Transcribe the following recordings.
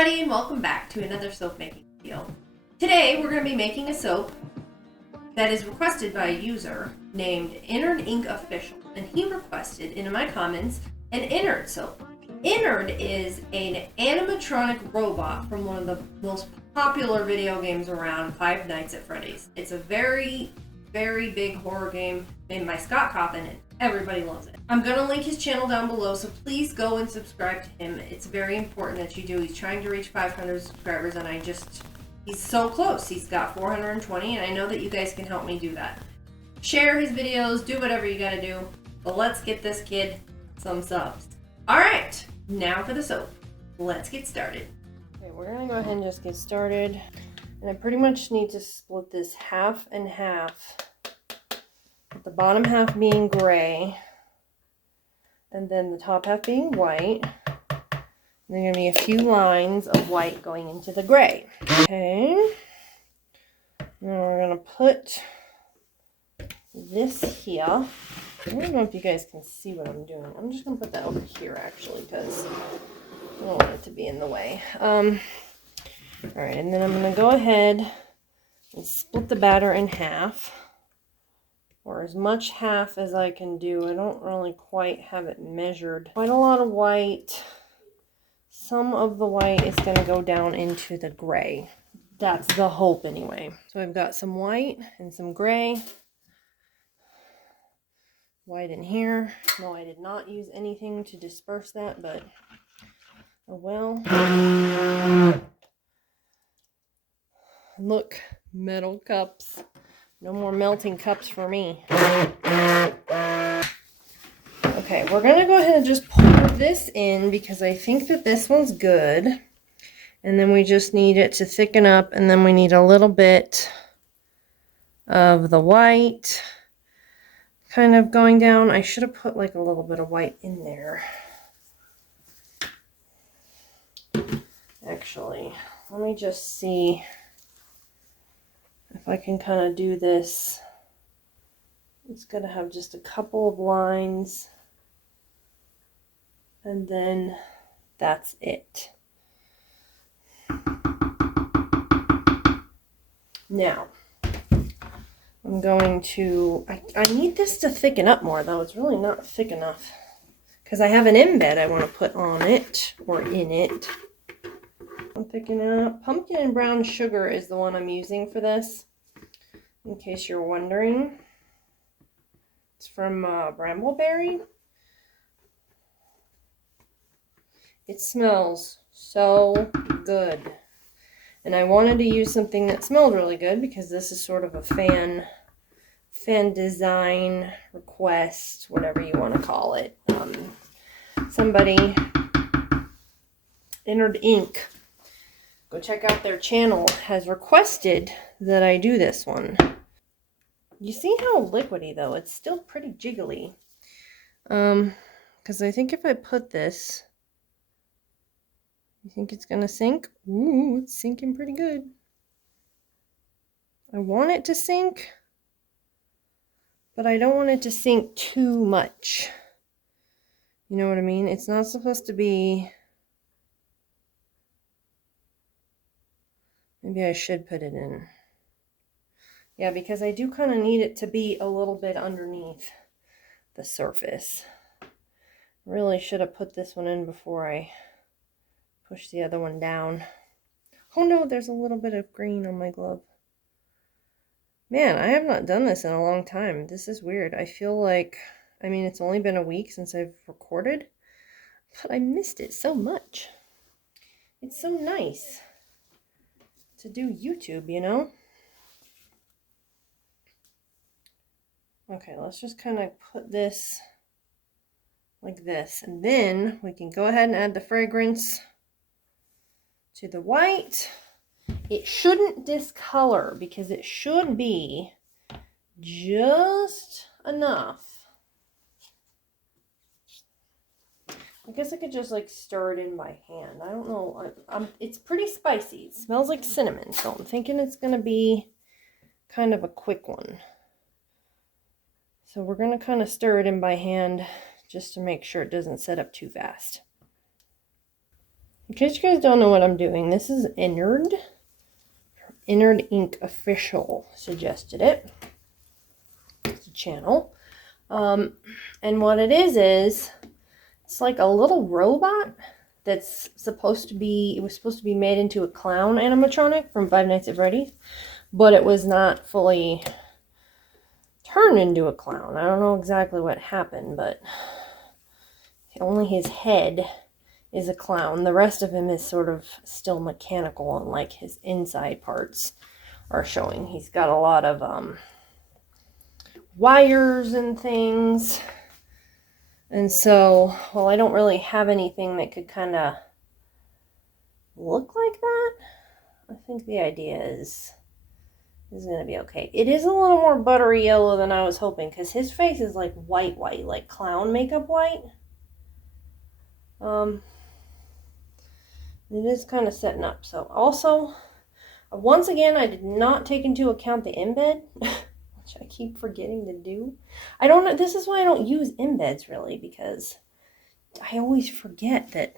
everybody, and welcome back to another soap making video. Today we're going to be making a soap that is requested by a user named Ennard Ink Official, and he requested in my comments an Ennard soap. Ennard is an animatronic robot from one of the most popular video games around, Five Nights at Freddy's. It's a very, very big horror game made by Scott Cawthon, and everybody loves it. I'm going to link his channel down below, so please go and subscribe to him. It's very important that you do. He's trying to reach 500 subscribers, and he's so close. He's got 420, and I know that you guys can help me do that. Share his videos, do whatever you gotta do, but let's get this kid some subs. Alright, now for the soap. Let's get started. Okay, we're gonna go ahead and just get started. And I pretty much need to split this half and half. With the bottom half being gray, and then the top half being white. And there are going to be a few lines of white going into the gray. Okay. Now we're going to put this here. I don't know if you guys can see what I'm doing. I'm just going to put that over here, actually, because I don't want it to be in the way. Alright, and then I'm going to go ahead and split the batter in half. Or as much half as I can do. I don't really quite have it measured. Quite a lot of white. Some of the white is going to go down into the gray. That's the hope anyway. So I've got some white and some gray. White in here. No, I did not use anything to disperse that, but oh well. Look, metal cups. No more melting cups for me. Okay, we're going to go ahead and just pour this in because I think that this one's good. And then we just need it to thicken up, and then we need a little bit of the white kind of going down. I should have put like a little bit of white in there. Actually, let me just see if I can kind of do this. It's going to have just a couple of lines. And then that's it. Now, I'm going to, I need this to thicken up more though. It's really not thick enough. Because I have an embed I want to put on it, or in it. I'm thickening up. Pumpkin and brown sugar is the one I'm using for this. In case you're wondering. It's from Brambleberry. It smells so good. And I wanted to use something that smelled really good because this is sort of a fan design request, whatever you want to call it. Somebody, Ennard Ink, go check out their channel, has requested that I do this one. You see how liquidy though? It's still pretty jiggly. Because I think if I put this, you think it's gonna sink? Ooh, it's sinking pretty good. I want it to sink, but I don't want it to sink too much. You know what I mean? It's not supposed to be... Maybe I should put it in. Yeah, because I do kind of need it to be a little bit underneath the surface. Really should have put this one in before I push the other one down. Oh no, there's a little bit of green on my glove. Man, I have not done this in a long time. This is weird. I feel like, I mean, it's only been a week since I've recorded, but I missed it so much. It's so nice to do YouTube, you know? Okay, let's just kind of put this like this, and then we can go ahead and add the fragrance to the white. It shouldn't discolor because it should be just enough. I guess I could just like stir it in by hand. I don't know. It's pretty spicy. It smells like cinnamon, so I'm thinking it's going to be kind of a quick one. So we're going to kind of stir it in by hand just to make sure it doesn't set up too fast. In case you guys don't know what I'm doing, this is Ennard. Ennard Ink Official suggested it. It's a channel. And what it is it's like a little robot that's supposed to be, it was supposed to be made into a clown animatronic from Five Nights at Freddy's, but it was not fully turned into a clown. I don't know exactly what happened, but only his head is a clown. The rest of him is sort of still mechanical, and like his inside parts are showing. He's got a lot of wires and things. And so, well, I don't really have anything that could kind of look like that. I think the idea is going to be okay. It is a little more buttery yellow than I was hoping, because his face is like white, like clown makeup white. It is kind of setting up. So also, once again, I did not take into account the embed, which I keep forgetting to do. I don't know. This is why I don't use embeds really, because I always forget that.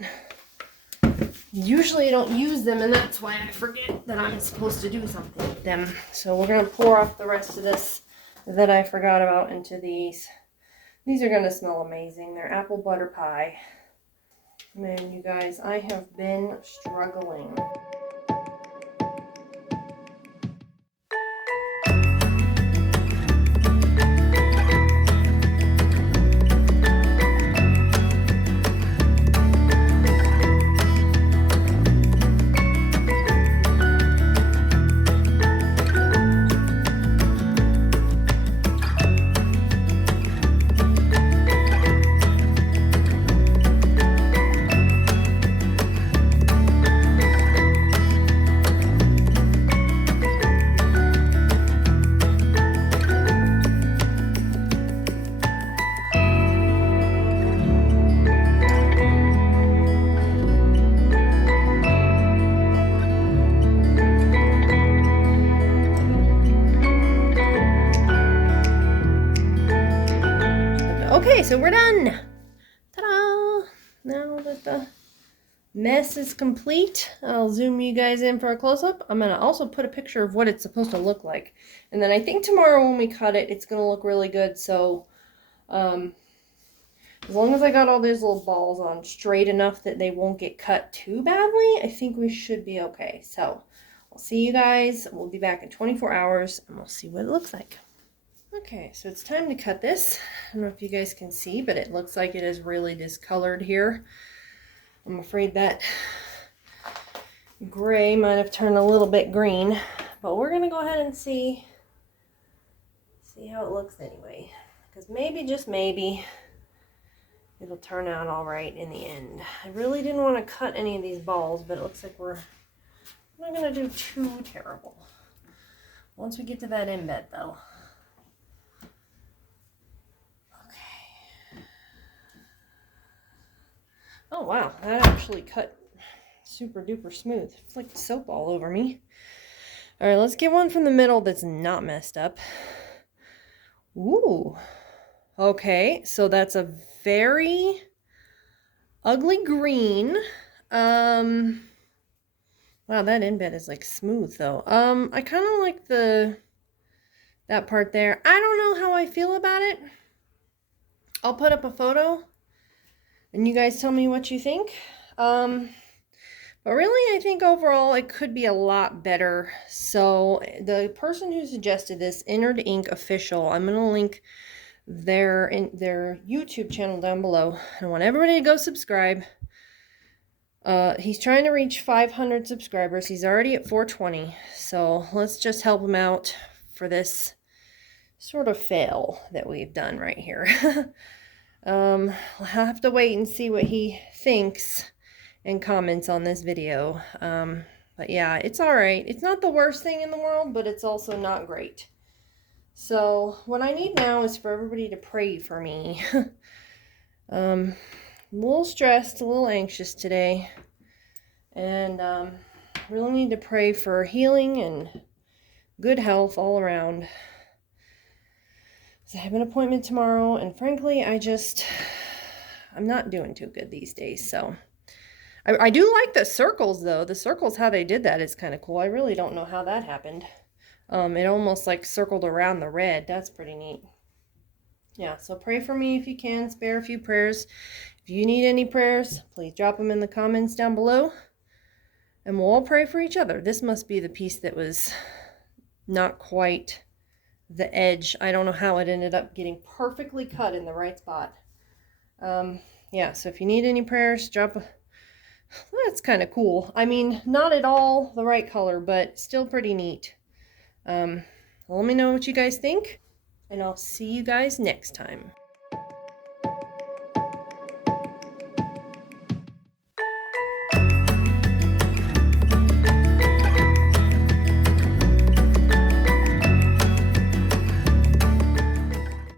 Usually I don't use them, and that's why I forget that I'm supposed to do something with them. So we're going to pour off the rest of this that I forgot about into these. These are going to smell amazing. They're apple butter pie. Man, you guys, I have been struggling. Okay, so we're done. Ta-da! Now that the mess is complete, I'll zoom you guys in for a close-up. I'm going to also put a picture of what it's supposed to look like. And then I think tomorrow when we cut it, it's going to look really good. So, as long as I got all these little balls on straight enough that they won't get cut too badly, I think we should be okay. So, I'll see you guys. We'll be back in 24 hours, and we'll see what it looks like. Okay, so it's time to cut this. I don't know if you guys can see, but it looks like it is really discolored here. I'm afraid that gray might have turned a little bit green, but we're gonna go ahead and see how it looks anyway. Because maybe, just maybe, it'll turn out all right in the end. I really didn't want to cut any of these balls, but it looks like we're not gonna do too terrible. Once we get to that embed though. Oh wow, that actually cut super duper smooth. It's like soap all over me. Alright, let's get one from the middle that's not messed up. Ooh. Okay, so that's a very ugly green. Wow, that embed is like smooth though. I kind of like that part there. I don't know how I feel about it. I'll put up a photo and you guys tell me what you think. But really, I think overall it could be a lot better. So the person who suggested this, Ennard Ink Official, I'm going to link their YouTube channel down below. I want everybody to go subscribe. He's trying to reach 500 subscribers. He's already at 420. So let's just help him out for this sort of fail that we've done right here. I'll have to wait and see what he thinks and comments on this video. But yeah, it's alright. It's not the worst thing in the world, but it's also not great. So what I need now is for everybody to pray for me. A little stressed, a little anxious today. And really need to pray for healing and good health all around. I have an appointment tomorrow, and frankly, I'm not doing too good these days, so I do like the circles though. The circles, how they did that is kind of cool. I really don't know how that happened. It almost like circled around the red. That's pretty neat. Yeah, so pray for me if you can. Spare a few prayers. If you need any prayers, please drop them in the comments down below. And we'll all pray for each other. This must be the piece that was not quite the edge. I don't know how it ended up getting perfectly cut in the right spot. Yeah, so if you need any prayers, drop a... That's kind of cool. I mean, not at all the right color, but still pretty neat. Let me know what you guys think, and I'll see you guys next time.